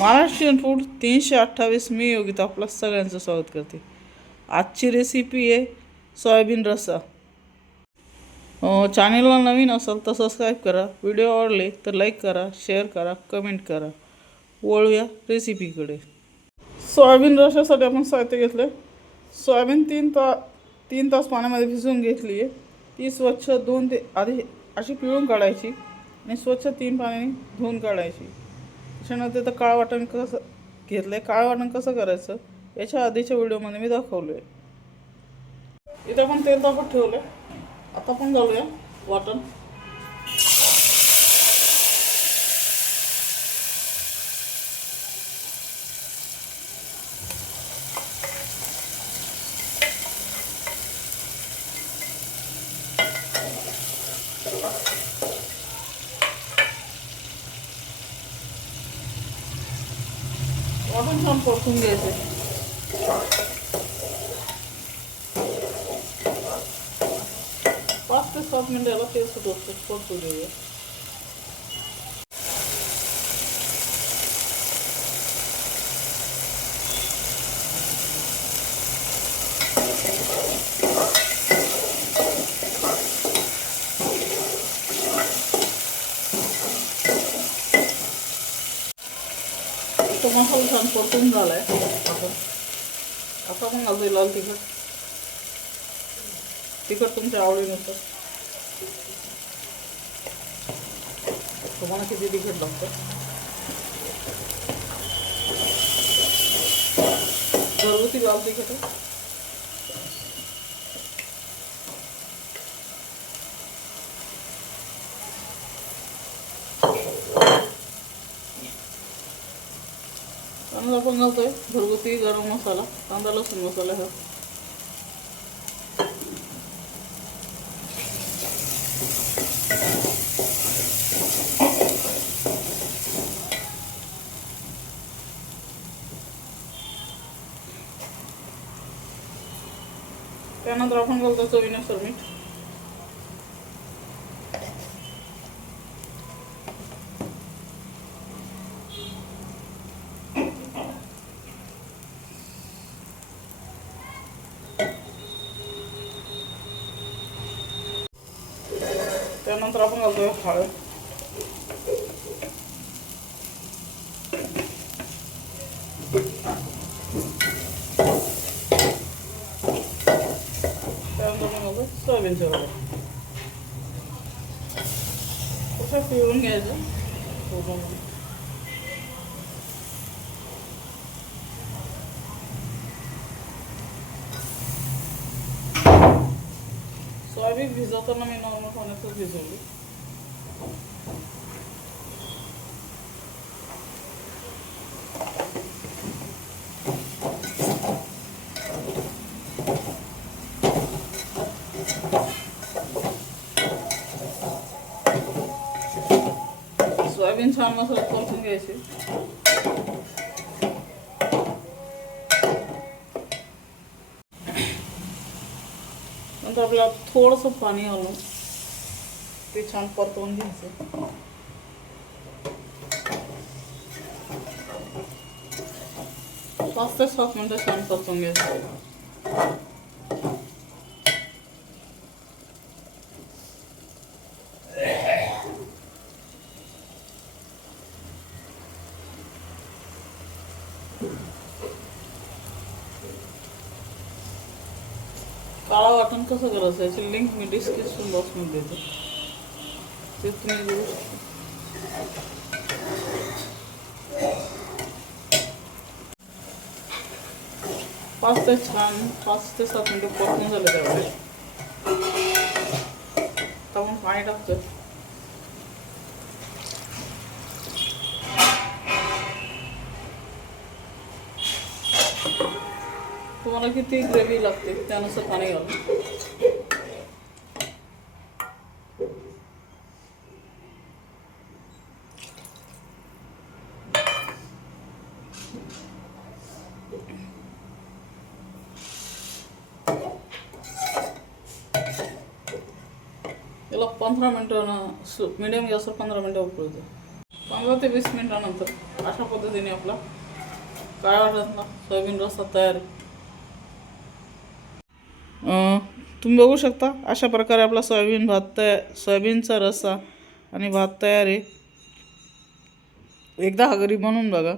Maharashtrian food 328 मी योगिता आपलं सगळ्यांचं स्वागत करते. आजची रेसिपी आहे सोयाबीन रस्सा. चॅनलला नवीन असाल तर सबस्क्राईब करा. व्हिडिओ आवडले तर लाईक करा, शेअर करा, कमेंट करा. वळूया रेसिपीकडे. सोयाबीन रस्स्यासाठी आपण साहित्य घेतले. सोयाबीन 3 तास पाण्यामध्ये भिजवून घेतली आहे. ती स्वच्छ धुवून ते आधी अशी पिळून काढायची आणि स्वच्छ 3 पाण्याने धुवून काढायची. त्याच्यानंतर तर काळं वाटण कसं घेतलं आहे, काळं वाटण कसं करायचं याच्या आधीच्या व्हिडिओमध्ये मी दाखवलं आहे. इथं आपण तेल तापत ठेवलं आहे. आता आपण घालूया वाटण. वाटण छान परतून घ्यायचं. 5 ते 7 मिनिटं याला तेल सुटत परतू देऊया. तो मसाला छान परतून झाला आहे. आता आपण घालतोय लाल तिखट. तिखट तुमच्या आवडीनुसार. तुम्हाला किती तिखट लागतं. घरगुती लाल तिखट आहे. आपण घालतोय घरगुती गरम मसाला, कांदा लसूण मसाला. हा त्यानंतर आपण घालतो चवीनुसार मीठ. त्यानंतर आपण घालतोय हळद. त्यानंतर आपण घालतोय सोयाबीनचं रवा. कसं पिळून घ्यायचं पूर्ण. सोयाबीन भिजवताना मी नॉर्मल पाण्यातच भिजवली. सोयाबीन छान मसाला परतून घ्यायचे. नंतर आपल्याला थोडंसं पाणी घालून ते छान परतवून घ्यायचं. 5 ते 7 मिनिटं छान परतून घ्यायचं. काळा वाटण कसं करायचं याची लिंक मी डिस्क्रिप्शन बॉक्समध्ये देतो, ते तुम्ही देऊ शकता. पाच ते 7 मिनिटं परतून झाले त्यावेळेस आपण पाणी टाकतो. तुम्हाला किती ग्रेव्ही लागते त्यानुसार पाणी घालू. याला 15 मिनिटं मिडियम गॅसवर 15 मिनिटं उकळू दे. 15 ते 20 मिनिटानंतर अशा पद्धतीने आपला काय वाटत ना सोयाबीन रस्सा तयार आहे. तुम्ही बघू शकता अशा प्रकारे आपला सोयाबीनचा रस्सा आणि भात तयार आहे. एकदा हा घरी बनवून बघा.